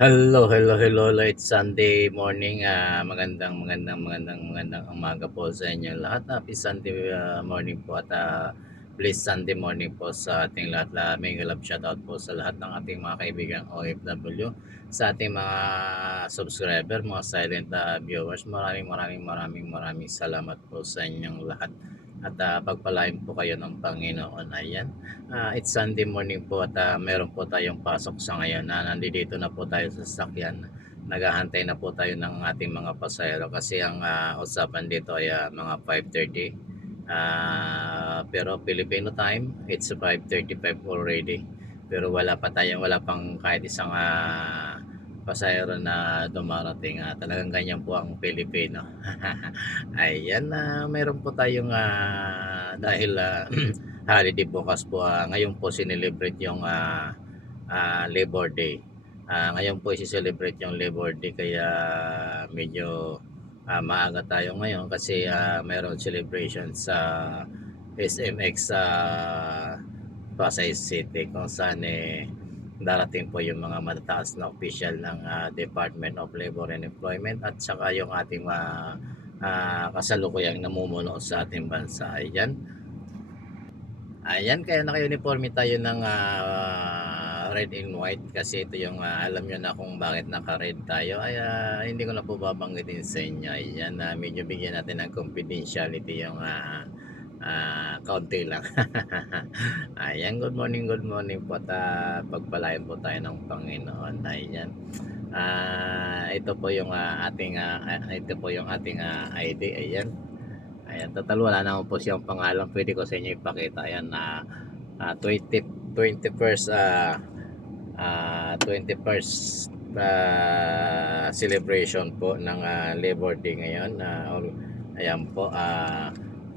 Hello, hello, hello, hello. It's Sunday morning. Magandang umaga po sa inyo lahat. Happy Sunday morning po at please Sunday morning po sa ating lahat. May love shoutout po sa lahat ng ating mga kaibigan OFW, sa ating mga subscriber, mga silent viewers. Maraming salamat po sa inyong lahat. At pagpalain po kayo ng Panginoon. Ayan. It's Sunday morning po at meron po tayong pasok sa ngayon na nandito na po tayo sa sasakyan. Naghahantay na po tayo ng ating mga pasahero kasi ang usapan dito ay mga 5:30. Pero Filipino time, it's 5:35 already. Pero wala pang kahit isang pasahero na dumarating. Talagang ganyan po ang Pilipino. Ayan, meron po tayong dahil holiday bukas po, ngayon po sinelebrate yung Labor Day. Ngayon po isi-celebrate yung Labor Day kaya medyo maaga tayo ngayon kasi mayroon celebration sa SMX sa Pasay City kung saan darating po yung mga matataas na opisyal ng Department of Labor and Employment at saka yung ating kasalukuyang namumuno sa ating bansa. Ayan, kaya naka-uniforme tayo ng red and white kasi ito yung alam nyo na kung bakit naka-red tayo. Hindi ko na po babanggitin sa inyo. Ayan, medyo bigyan natin ng confidentiality yung kaunti lang. Ayan, good morning po at pagpalain po tayo ng Panginoon. Ayan. Ito po yung ating ID. Ayan. Ayan, total wala naman po siyang pangalan. Pwede ko sa inyo ipakita. Ayan, 21st 21st celebration po ng Labor Day ngayon. Ayan po,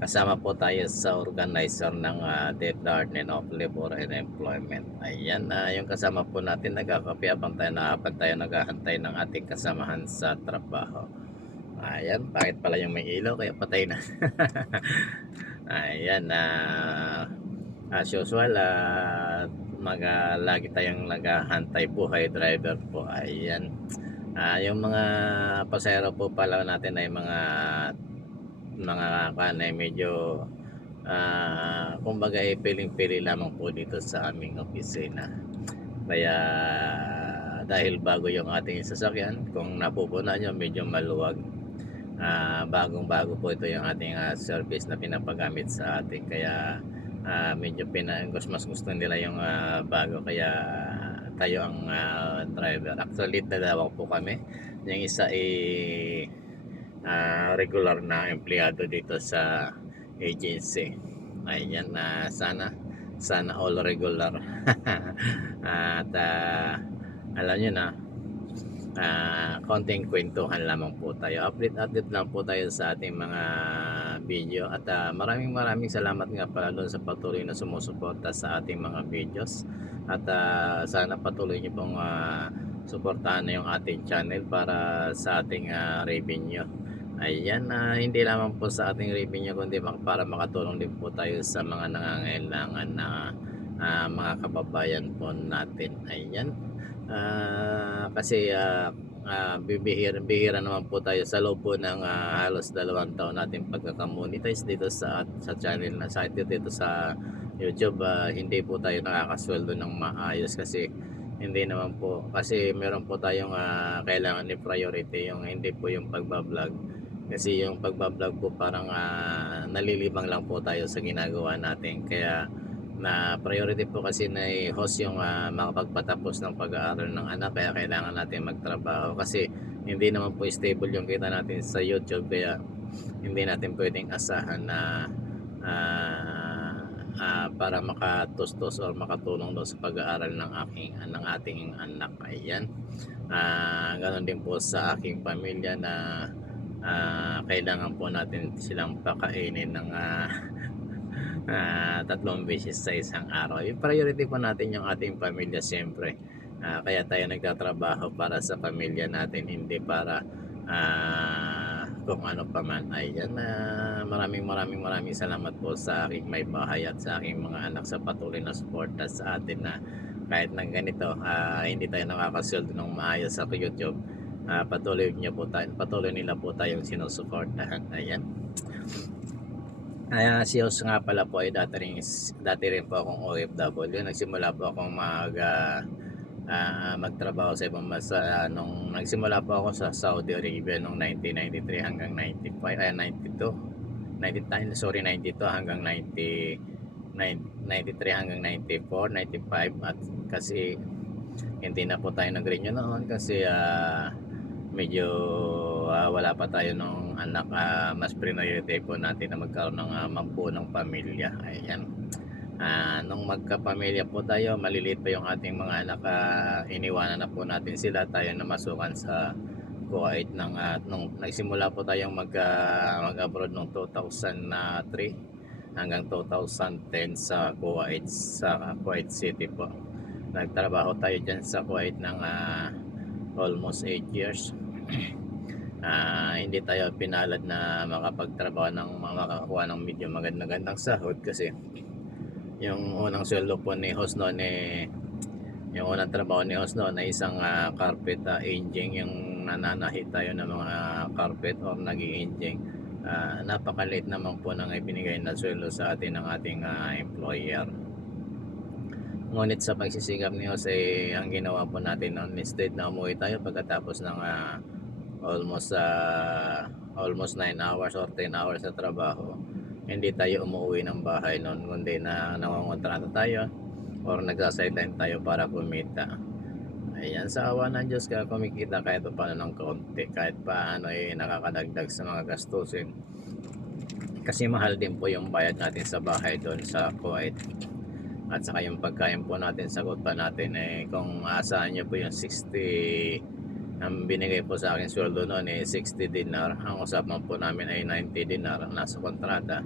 kasama po tayo sa organizer ng Department of Labor and Employment. Ayan, yung kasama po natin nagkakape habang tayo naghahantay ng ating kasamahan sa trabaho. Ayan, bakit pala yung may ilaw kaya patay na. Ayan, as usual, lagi tayong naghahantay buhay driver po. Ayan, yung mga pasahero po pala natin ay mga kanay medyo kumbaga piling-pili lamang po dito sa aming opisina. Kaya dahil bago yung ating sasakyan, kung napupunan nyo medyo maluwag. Bagong-bago po ito yung ating service na pinapagamit sa atin kaya medyo mas gusto nila yung bago kaya tayo ang driver. Actually dalawa po kami, yung isa ay regular na empleyado dito sa agency. Ayan, sana all regular. At alam nyo na, konting kwentuhan lamang po tayo. Update lang po tayo sa ating mga video at maraming salamat nga pala doon sa patuloy na sumusuporta sa ating mga videos at sana patuloy niyo pong suportahan na yung ating channel para sa ating revenue. Ayan, hindi lamang po sa ating revenue kundi para makatulong din po tayo sa mga nangangailangan na mga kababayan po natin. Ayan. Kasi bihira naman po tayo sa loob po ng halos 2 taon natin pagkakamonetize dito sa channel na sa dito sa YouTube. Hindi po tayo nakakasweldo ng maayos kasi hindi naman po kasi meron po tayong kailangan ni priority yung hindi po yung pagbablog kasi yung pagbablog po parang nalilibang lang po tayo sa ginagawa natin kaya na priority po kasi na host yung makapagpatapos ng pag-aaral ng anak kaya kailangan natin magtrabaho kasi hindi naman po stable yung kita natin sa YouTube kaya hindi natin pwedeng asahan na para makatustos o makatulong doon sa pag-aaral ng ating anak. Ayan, ganon din po sa aking pamilya na kailangan po natin silang pakainin ng 3 beses sa isang araw. Yung priority po natin yung ating pamilya siyempre. Kaya tayo nagtatrabaho para sa pamilya natin, hindi para kung ano pa man. Ayan, maraming salamat po sa aking may bahay at sa aking mga anak sa patuloy na suporta sa atin na kahit ng ganito, hindi tayo nakakasweldo ng maayos sa YouTube, patuloy nila po tayong sinusuportahan, ayan. Si Host nga pala po ay dati rin po akong OFW. Nagsimula po akong magtrabaho sa ibang bansa nung nagsimula po ako sa Saudi Arabia noong 1993 hanggang 95, 92, 90, sorry 92 hanggang 90, 93 hanggang 94, 95 at kasi hindi na po tayo nag-renew noon kasi medyo wala pa tayo nung anak, mas priority po natin na magkaroon ng mampunong pamilya, ayan. Nung magkapamilya po tayo, maliliit pa yung ating mga anak, iniwanan na po natin sila, tayo na masukan sa Kuwait nung nagsimula po tayong mag-abroad noong 2003 hanggang 2010 sa Kuwait City po. Nagtrabaho tayo dyan sa Kuwait ng almost 8 years. Hindi tayo pinalad na makapagtrabaho ng makakuha ng medyo magandang sahod kasi yung unang sweldo po ni host noon yung unang trabaho ni host noon ay isang carpet engine, yung nananahi tayo ng mga carpet or nag-i-engine. Napakaliit naman po nang ibinigay na sweldo sa atin ng ating employer. Ngunit sa pagsisikap ni Jose, ang ginawa po natin noon, instead na umuwi tayo pagkatapos ng almost 9 hours or 10 hours sa trabaho, hindi tayo umuwi ng bahay noon, kundi na nangongontrata tayo or nagsa-sideline tayo para kumita. Ayan, sa awa ng Diyos kumikita kahit paano ng konti, kahit paano nakakadagdag sa mga gastusin. Kasi mahal din po yung bayad natin sa bahay doon sa Kuwait. At saka yung pagkain po natin, sagot pa natin kung asahan nyo po yung 60 ang binigay po sa akin sweldo noon 60 dinar. Ang usapan po namin ay 90 dinar nasa kontrata.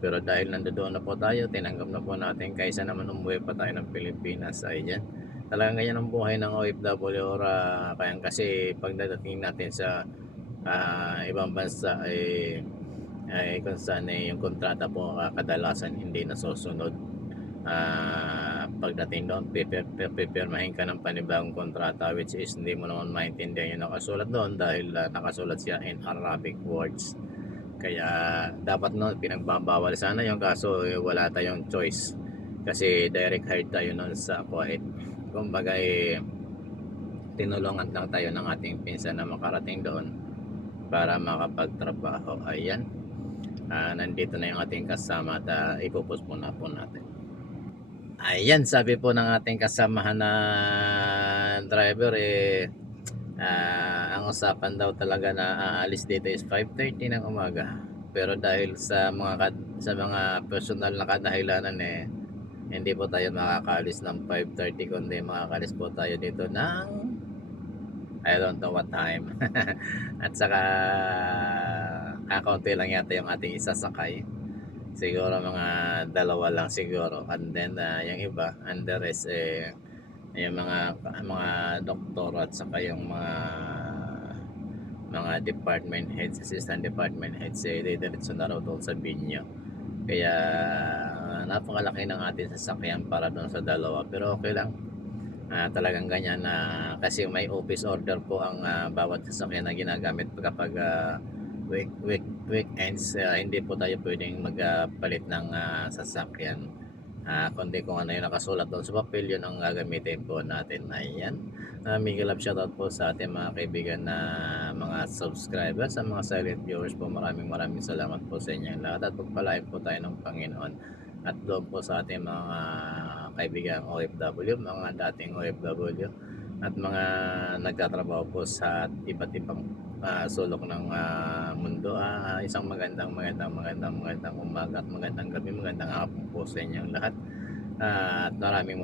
Pero dahil nandoon na po tayo, tinanggap na po natin kaysa naman umuwi pa tayo ng Pilipinas. Ayan. Talagang ganyan ang buhay ng OFW or kaya kasi pagdating natin sa ibang bansa ay kung saan yung kontrata po kadalasan hindi nasusunod. Pagdating doon, pipirmahin ka ng panibagong kontrata which is hindi mo naman maintindihan yung nakasulat doon dahil nakasulat siya in Arabic words. Kaya dapat pinagbabawal sana yung kaso wala tayong choice kasi direct hire tayo noon sa Kuwait. Kumbaga tinulungan lang tayo ng ating pinsan na makarating doon para makapagtrabaho. Ayan, nandito na yung ating kasama at ipopost muna po natin. Ayan, sabi po ng ating kasamahan na driver ang usapan daw talaga na aalis dito is 5:30 ng umaga. Pero dahil sa mga personal na kadahilanan hindi po tayo makakaalis ng 5:30 kundi makakaalis po tayo dito ng I don't know what time. At saka kakaunti lang yata yung ating isasakay. Siguro mga dalawa lang siguro, and then yung iba and the rest yung mga doktor at saka yung mga department heads, assistant department heads didiretso na raw doon sa Binyo. Kaya napakalaki ng ating sasakyan para doon sa dalawa, pero okay lang. Talagang ganyan kasi may office order po ang bawat sasakyan na ginagamit kapag weekends. Hindi po tayo pwedeng magpalit ng sasakyan, kundi kung ano yung nakasulat doon sa papel, yun ang gagamitin po natin. Ayan, mega love shoutout po sa ating mga kaibigan na mga subscribers, sa mga silent viewers po, maraming salamat po sa inyong lahat at pagpalain po tayo ng Panginoon. At doon po sa ating mga kaibigan OFW, mga dating OFW at mga nagtatrabaho po sa iba't ibang sulok ng mundo, isang magandang umaga at magandang gabi, magandang hapon po sa inyong lahat. At maraming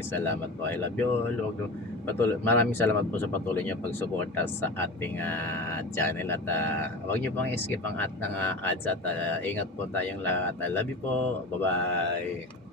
salamat po. I love you all. Maraming salamat po sa patuloy niyo pagsuporta sa ating channel at huwag niyo pang skip ang ads at ingat po tayong lahat. I love you po. Bye bye.